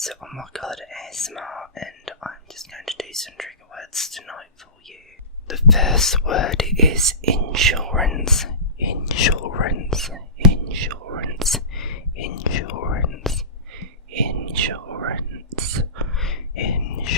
So, oh my god, ASMR, and I'm just going to do some trigger words tonight for you. The first word is insurance. Insurance. Insurance. Insurance. Insurance. Insurance. Insurance. Insurance.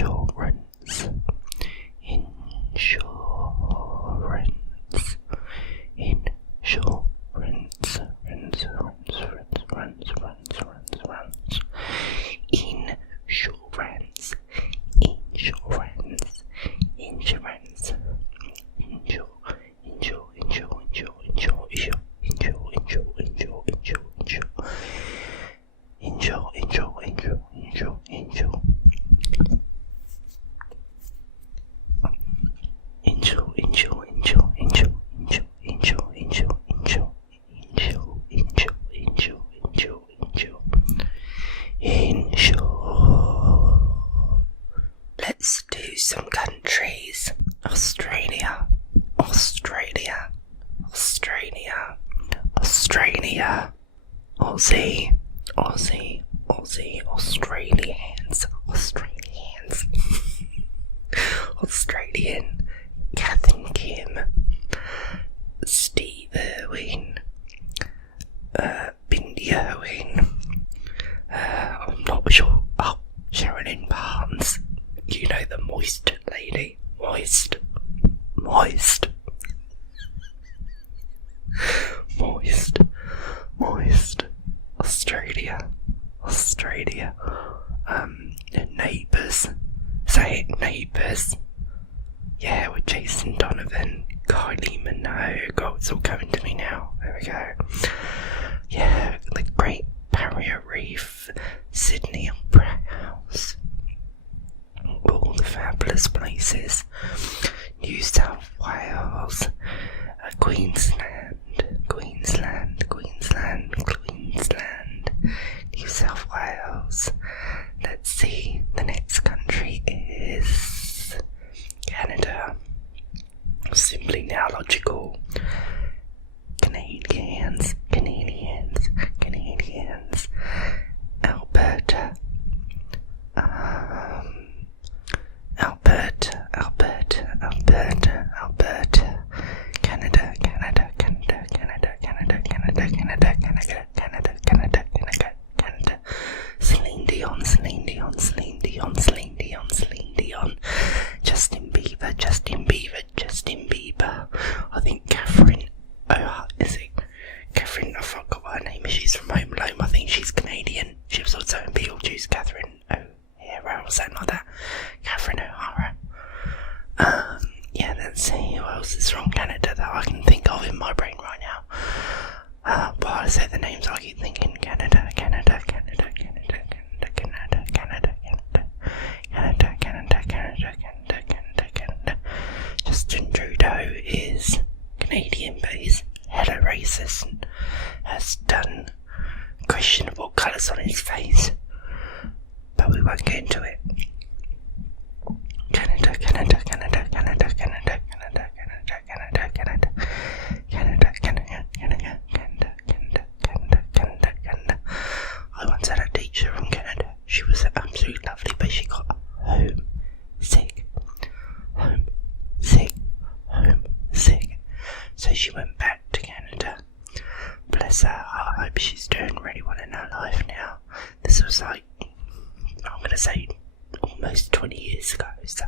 Let's do some countries. Australia, Australia, Australia, Australia, Aussie, Aussie, Aussie, Australians, Australians, Australian, Kath and Kim, Steve Irwin, Bindi Irwin, I'm not sure, Sharon Barnes. You know, the moist lady. Moist. Moist. Moist. Moist. Australia. Australia. Neighbours. Say it, Neighbours. Yeah, with Jason Donovan, Kylie Minogue. God, it's all coming to me now. There we go. Yeah, the Great Barrier Reef, Sydney Opera House. All the fabulous places. New South Wales, Queensland, Queensland, Queensland, Queensland, New South Wales. Let's see, the next country is Canada. Simply now logical. Canadians, Canadians, Canadians. Alberta. Alberta, Alberta, Alberta, Alberta, Canada, Canada, Canada, Canada, Canada, Canada, Canada, Canada, Canada, Canada, Canada, Canada, Celine Dion, Celine Dion, Celine Dion, Celine Dion, Celine Dion, Justin Bieber, Justin Bieber, Justin Bieber. I think Catherine, is it Catherine? I forgot what her name is. She's from Home Alone. I think she's Canadian. She was also in Beetlejuice. Catherine O'Hara or something like that. Catherine O'Hara. Yeah, let's see who else is from Canada that I can think of in my brain right now. While I say the names, I keep thinking Canada, Canada, Canada, Canada, Canada, Canada, Canada, Canada, Canada, Canada, Canada, Canada, Canada, Canada. Justin Trudeau is Canadian, but he's hella racist and has done questionable colours on his face. But we won't get into it. Canada, Canada, Canada, Canada, Canada, Canada, Canada, Canada, Canada, Canada, Canada, Canada, Canada, Canada, Canada, Canada, Canada. I once had a teacher from Canada. She was absolutely lovely, but she got home sick. Home sick. Home sick. So she went back to Canada. Bless her. I hope she's doing really well in her life now. This was like, I'm going to say, almost 20 years ago, so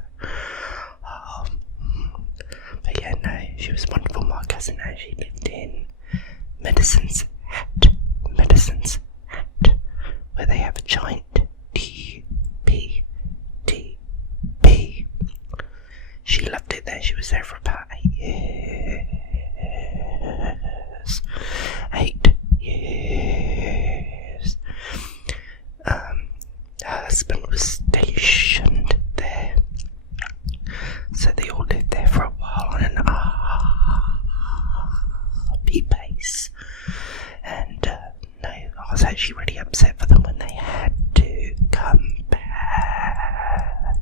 but yeah, no, she was wonderful. My cousin actually lived in Medicine's Hat, where they have a giant TP. She loved it there. She was there for about 8 years. 8 years. Her husband was stationed there, so they all lived there for a while on an army base. And no, I was actually really upset for them when they had to come back.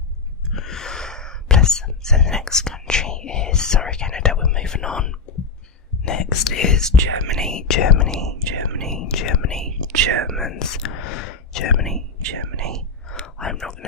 Bless them. So the next country is, sorry Canada, we're moving on. Next is Germany, Germans, Germany,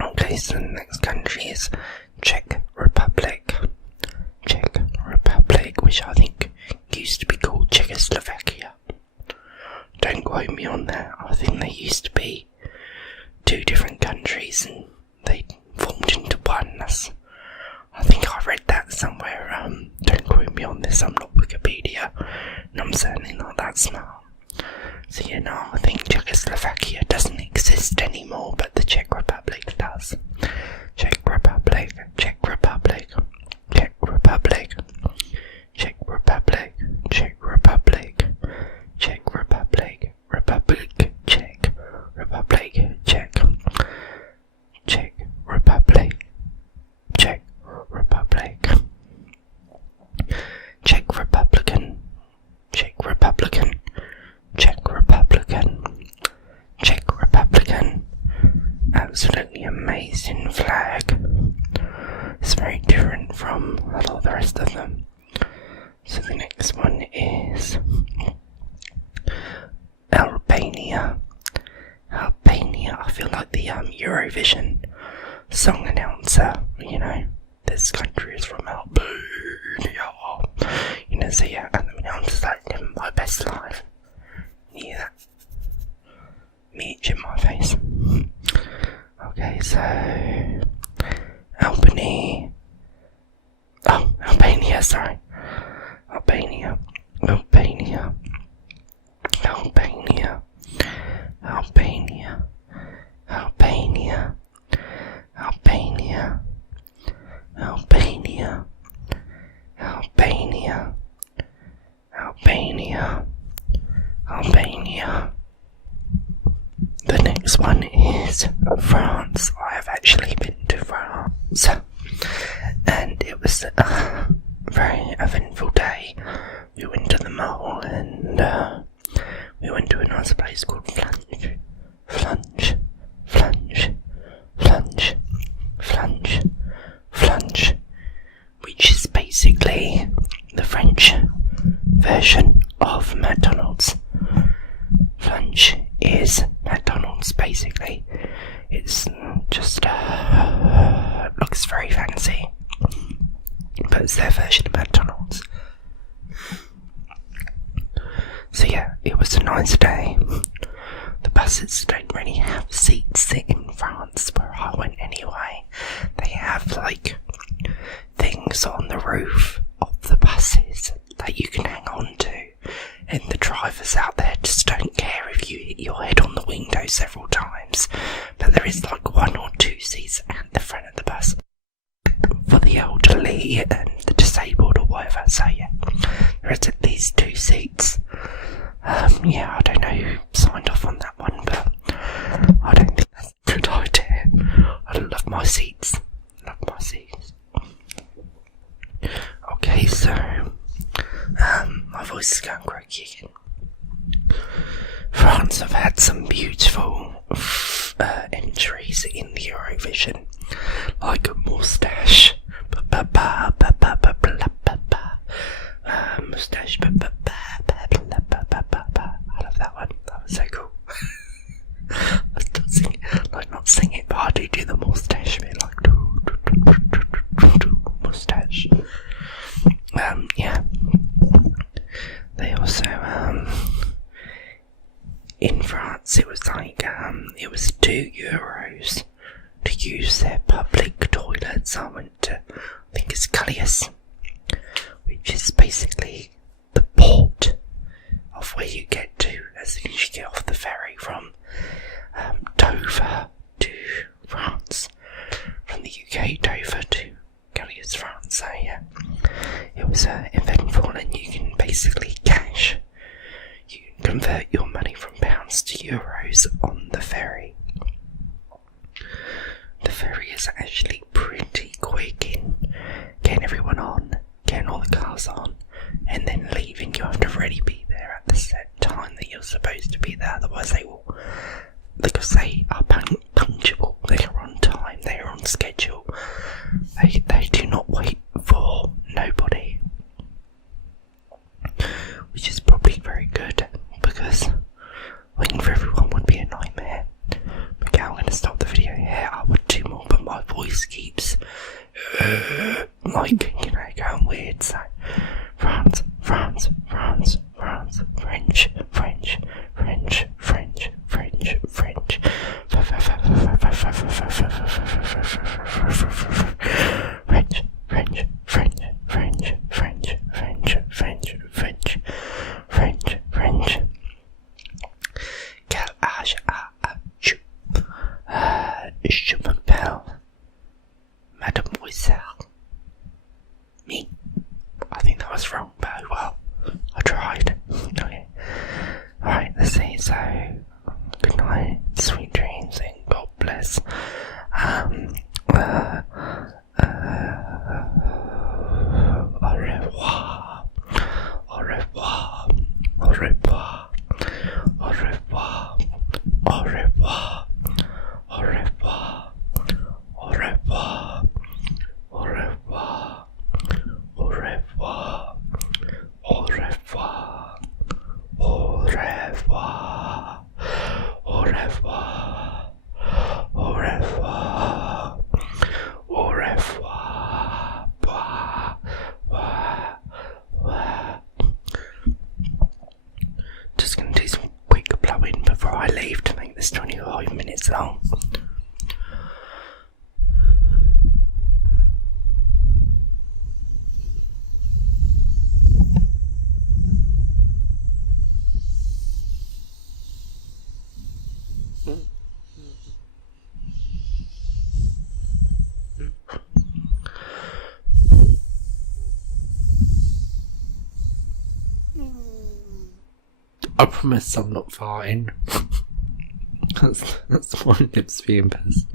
Okay, so the next country is Czech Republic. Czech Republic, which I think used to be called Czechoslovakia. Don't quote me on that. I think they used to be two different countries and they formed into one. I think I read that somewhere. Don't quote me on this, I'm not Wikipedia, and I'm certainly not that smart. So I think Czechoslovakia doesn't exist anymore, but the Czech Republic does. Czech Republic, Czech Republic, Czech Republic, Czech Republic, Czech Republic, Czech Republic, Republic Czech, Republic Czech, Czech Republic, Czech Republic, Czech Republican, Czech Republican, Czech Republican, Czech Republican. Absolutely amazing flag. It's very different from a lot of the rest of them. So the next one is Albania. Albania. I feel like the Eurovision song announcer. This country is from Albania. So yeah, and the announcer's like, living my best life. Yeah, that. Me itch in my face. Okay, so Albania, sorry. Albania, Albania, Albania, Albania, Albania, Albania, Albania, Albania, Albania, Albania. The next one is France. I have actually been to France, and it was a very eventful day. We went to the mall and we went to a nice place called Flange, Flange, Flange, Flange, Flange, Flange, which is basically the French version of McDonald's. Flange is McDonald's basically. It's just looks very fancy, but it's their version of McDonald's. So yeah, it was a nice day. The buses don't really have seats in France where I went anyway. They have like things on the roof of the buses that you can hang on to, and the drivers out there just don't care if you hit your head on the window several times. But there is like 1 or 2 seats at the front of the bus for the elderly and the disabled or whatever. So yeah, there is at least 2 seats. I don't know who signed off on that one, but I don't think that's a good idea. I love my seats. Love my seats. Okay, so my voice is going croaky again. France have had some beautiful entries in the Eurovision, like a moustache, moustache, I love that one. That was so cool. I still sing it, like not sing it, but I do the moustache bit, like moustache. Yeah. They also in France it was like it was €2 to use their public toilets. I went to, I think it's Calais, which is basically the port of where you get to as soon as you get off the ferry from Dover to France, from the UK Dover to Calais, France. So yeah, it was eventful, and you can basically cash. You can convert your money from pounds to euros on the ferry. The ferry is actually pretty quick in getting everyone on, getting all the cars on, and then leaving. You have to really be there at the set time that you're supposed to be there, otherwise because they are punctual, they are on time, they are on schedule, they do not wait for nobody, which is probably very good, because waiting for everyone would be revoir, au revoir, au revoir, bois, bois, bois. Just gonna do some quick blowing before I leave to make this 25 minutes long. I promise I'm not farting. that's my lips being pissed.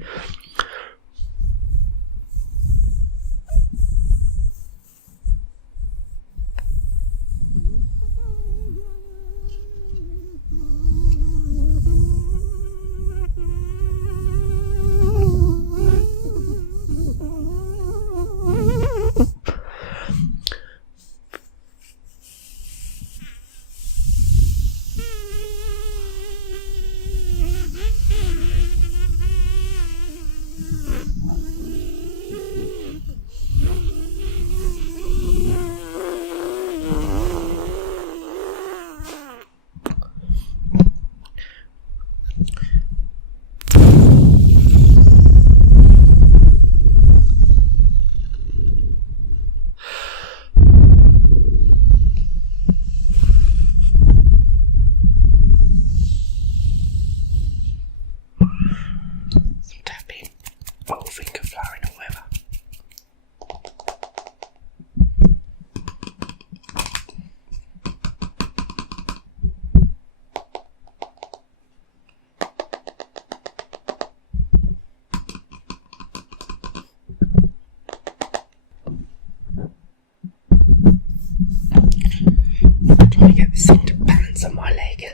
Finger flowering or whatever. I'm trying to get this thing to balance on my leg.